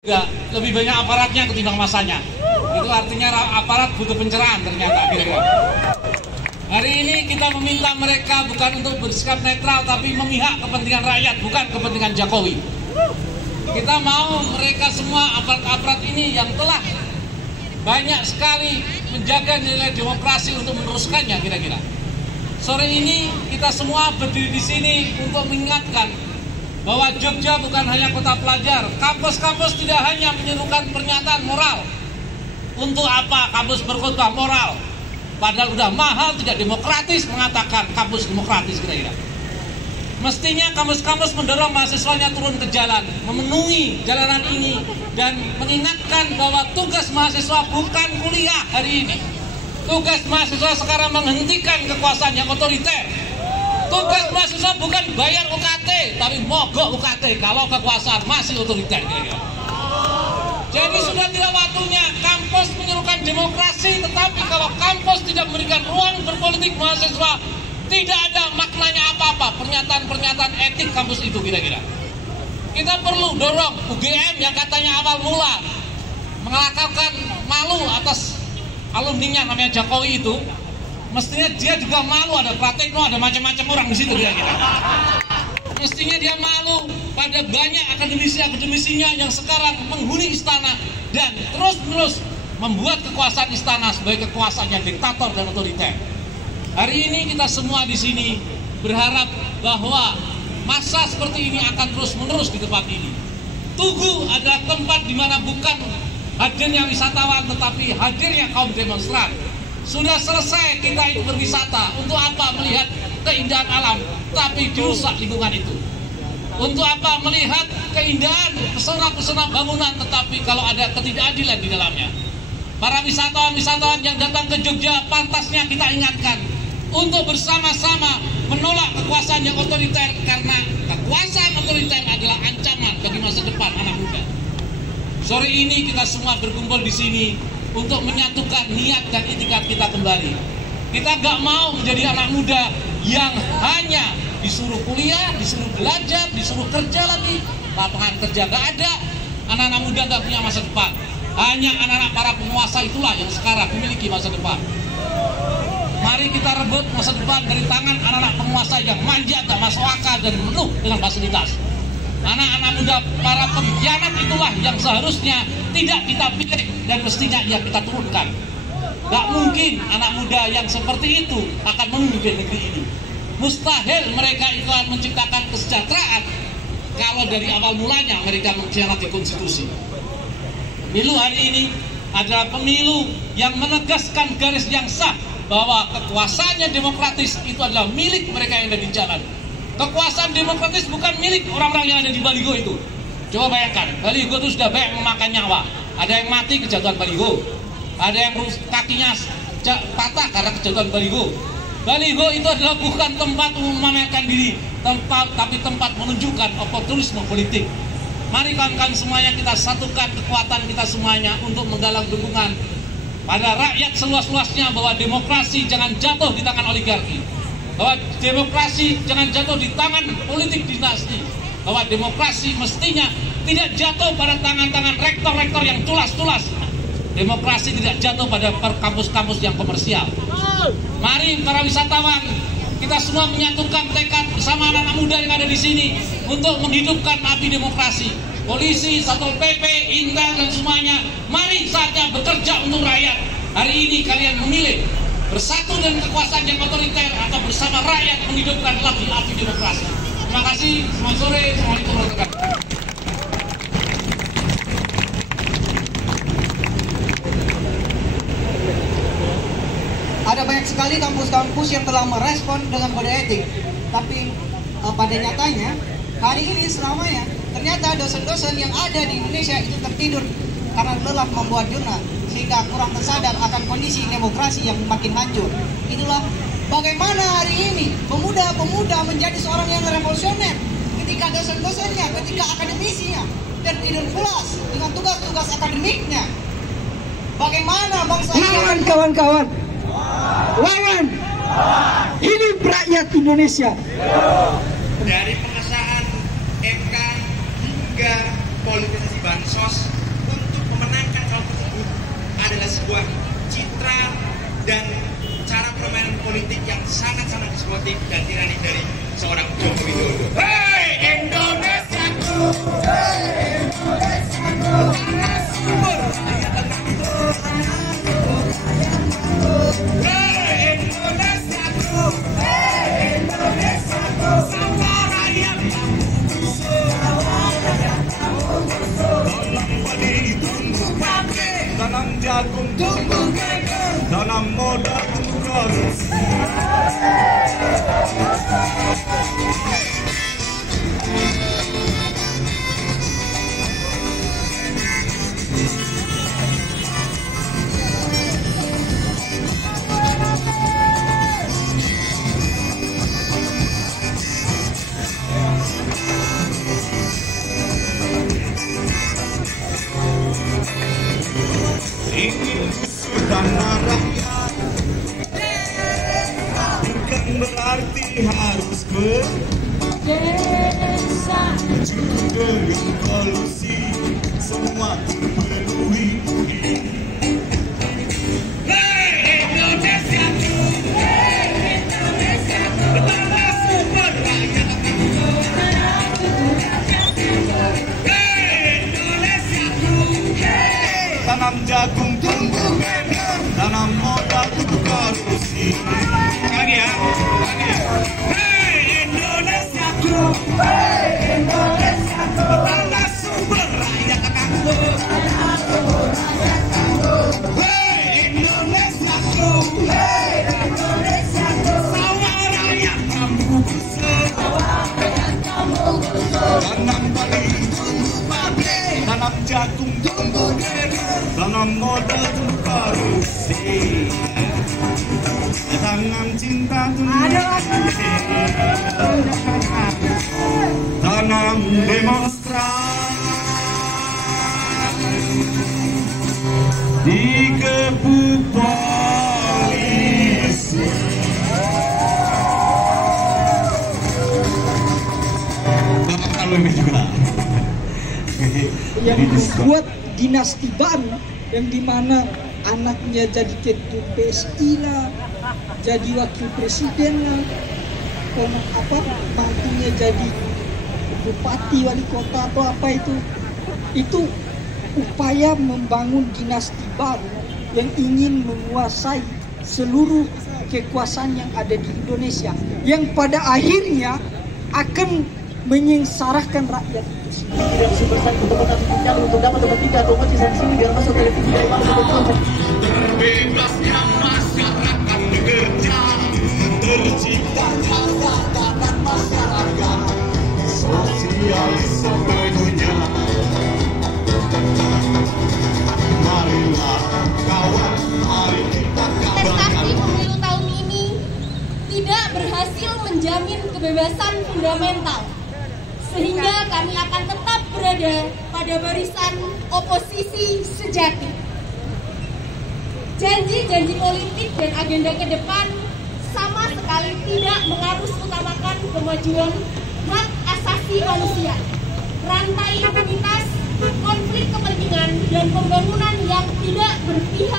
juga lebih banyak aparatnya ketimbang masanya. Itu artinya aparat butuh pencerahan ternyata kira-kira. Hari ini kita meminta mereka bukan untuk bersikap netral tapi memihak kepentingan rakyat, bukan kepentingan Jokowi. Kita mau mereka semua aparat-aparat ini yang telah banyak sekali menjaga nilai demokrasi untuk meneruskannya kira-kira. Sore ini kita semua berdiri di sini untuk mengingatkan bahwa Jogja bukan hanya kota pelajar. Kampus-kampus tidak hanya menyerukan pernyataan moral. Untuk apa kampus berkhutbah moral? Padahal udah mahal, tidak demokratis mengatakan kampus demokratis kira-kira. Mestinya kampus-kampus mendorong mahasiswanya turun ke jalan, memenuhi jalanan ini dan mengingatkan bahwa tugas mahasiswa bukan kuliah hari ini. Tugas mahasiswa sekarang menghentikan kekuasaan yang otoriter. Tugas mahasiswa bukan bayar UKT, tapi mogok UKT kalau kekuasaan masih otoriter kira-kira. Jadi sudah tidak waktunya kampus menyerukan demokrasi, tetapi kalau kampus tidak memberikan ruang berpolitik mahasiswa, tidak ada maknanya apa-apa pernyataan-pernyataan etik kampus itu kira-kira. Kita perlu dorong UGM yang katanya awal mula mengatakan malu atas alumninya namanya Jokowi itu. Mestinya dia juga malu, ada Pratekno, ada macam-macam orang di situ kira-kira. Mestinya dia malu pada banyak akademisi-akademisinya yang sekarang menghuni istana dan terus-menerus membuat kekuasaan istana sebagai kekuasaan yang diktator dan otoriter. Hari ini kita semua di sini berharap bahwa masa seperti ini akan terus-menerus di tempat ini. Tugu adalah tempat di mana bukan hadirnya wisatawan tetapi hadirnya kaum demonstran. Sudah selesai kita itu berwisata. Untuk apa melihat keindahan alam tapi dirusak lingkungan itu? Untuk apa melihat keindahan pesona-pesona bangunan tetapi kalau ada ketidakadilan di dalamnya? Para wisatawan-wisatawan yang datang ke Jogja pantasnya kita ingatkan untuk bersama-sama menolak kekuasaan yang otoriter, karena kekuasaan otoriter adalah ancaman bagi masa depan anak muda. Sore ini kita semua berkumpul di sini untuk menyatukan niat dan itikat kita kembali. Kita nggak mau menjadi anak muda yang hanya disuruh kuliah, disuruh belajar, disuruh kerja lagi. Lapangan kerja nggak ada, anak-anak muda nggak punya masa depan. Hanya anak-anak para penguasa itulah yang sekarang memiliki masa depan. Mari kita rebut masa depan dari tangan anak-anak penguasa yang manja, nggak masuk akal dan penuh dengan fasilitas. Anak-anak muda para pengkhianat itulah yang seharusnya tidak kita pilih dan mestinya ya kita turunkan. Gak mungkin anak muda yang seperti itu akan memimpin negeri ini. Mustahil mereka itu akan menciptakan kesejahteraan kalau dari awal mulanya mereka mengkhianati konstitusi. Pemilu hari ini adalah pemilu yang menegaskan garis yang sah bahwa kekuasaannya demokratis itu adalah milik mereka yang ada di jalan. Kekuasaan demokratis bukan milik orang-orang yang ada di baliho itu. Coba bayangkan, baliho itu sudah banyak memakan nyawa. Ada yang mati kejatuhan baliho, ada yang kakinya patah karena kejatuhan baliho. Baliho itu adalah bukan tempat memamerkan diri, tapi tempat menunjukkan oportunisme politik. Mari kawan-kawan semuanya kita satukan kekuatan kita semuanya untuk menggalang dukungan pada rakyat seluas-luasnya bahwa demokrasi jangan jatuh di tangan oligarki. Bahwa demokrasi jangan jatuh di tangan politik dinasti. Bahwa demokrasi mestinya tidak jatuh pada tangan-tangan rektor-rektor yang tulas-tulas. Demokrasi tidak jatuh pada kampus-kampus yang komersial. Mari para wisatawan, kita semua menyatukan tekad bersama anak-anak muda yang ada di sini untuk menghidupkan api demokrasi. Polisi, Satpol PP, Intel dan semuanya, mari saatnya bekerja untuk rakyat. Hari ini kalian memilih bersatu dengan kekuasaan yang otoriter atau bersama rakyat menghidupkan lagi api demokrasi. Terima kasih, selamat sore, assalamualaikum warahmatullahi wabarakatuh. Ada banyak sekali kampus-kampus yang telah merespon dengan kode etik, tapi pada nyatanya hari ini selamanya ternyata dosen-dosen yang ada di Indonesia itu tertidur karena lelah membuat jurnal, sehingga kurang tersadar akan kondisi demokrasi yang makin hancur. Itulah bagaimana hari ini pemuda-pemuda menjadi seorang yang revolusioner ketika dosen-dosennya, ketika akademisinya tertidur pulas dengan tugas-tugas akademiknya. Bagaimana bangsa ini lawan kawan-kawan, lawan hidup rakyat Indonesia. Dari pengesahan MK hingga politisasi bansos sangat-sangat diskotik dan tirani dari seorang Joko Widodo. Hei Indonesiaku, hei Indonesiaku, tanah sumber daya tenangku. Hei Indonesiaku, hei Indonesiaku, sama rakyat tanam padi tumbuh pabrik, tanam jagung tumbuh geger, tanam modal tumbuh korupsi. Ingin tanah rakyat bukan berarti harus berdesa. Dengan kolusi semua terpenuhi. Hei Indonesia, hei Indonesia, tanah sumber rakyat. Hei Indonesia, hei tanam jagung tumbuh geger, tanam modal tumbuh korupsi. Lagi ya, lagi ya. Hei Indonesiaku, hei Indonesiaku, tanah sumber rakyat anggur. Hei Indonesiaku, hei Indonesiaku, sawah rakyat kamu gusur. Tanam padi tumbuh pabrik, tanam jagung tumbuh geger, tanam modal tumbuh korupsi. Tanam cinta tumbuh, tanam demonstrasi dikepung polisi. Bapak kalau ini juga yang membuat dinasti baru yang dimana anaknya jadi ketua PSI lah, jadi wakil presiden lah, mantunya jadi bupati, wali kota atau apa itu upaya membangun dinasti baru yang ingin menguasai seluruh kekuasaan yang ada di Indonesia, yang pada akhirnya akan menyengsarakan rakyat itu sendiri. Dan si bersangkutan untuk dapat tempat 3 atau masih sanksi biar masuk televisi dari mana betul. Terbebasnya masyarakat bekerja, tercipta keadaan masyarakat sosialis sepenuhnya. Marilah kawan, mari kita kabarkan. Kontestasi pemilu tahun ini tidak berhasil menjamin kebebasan fundamental, sehingga kami akan tetap berada pada barisan oposisi sejati. Janji-janji politik dan agenda ke depan sama sekali tidak mengarus utamakan kemajuan hak asasi manusia, rantai imunitas, konflik kepentingan, dan pembangunan yang tidak berpihak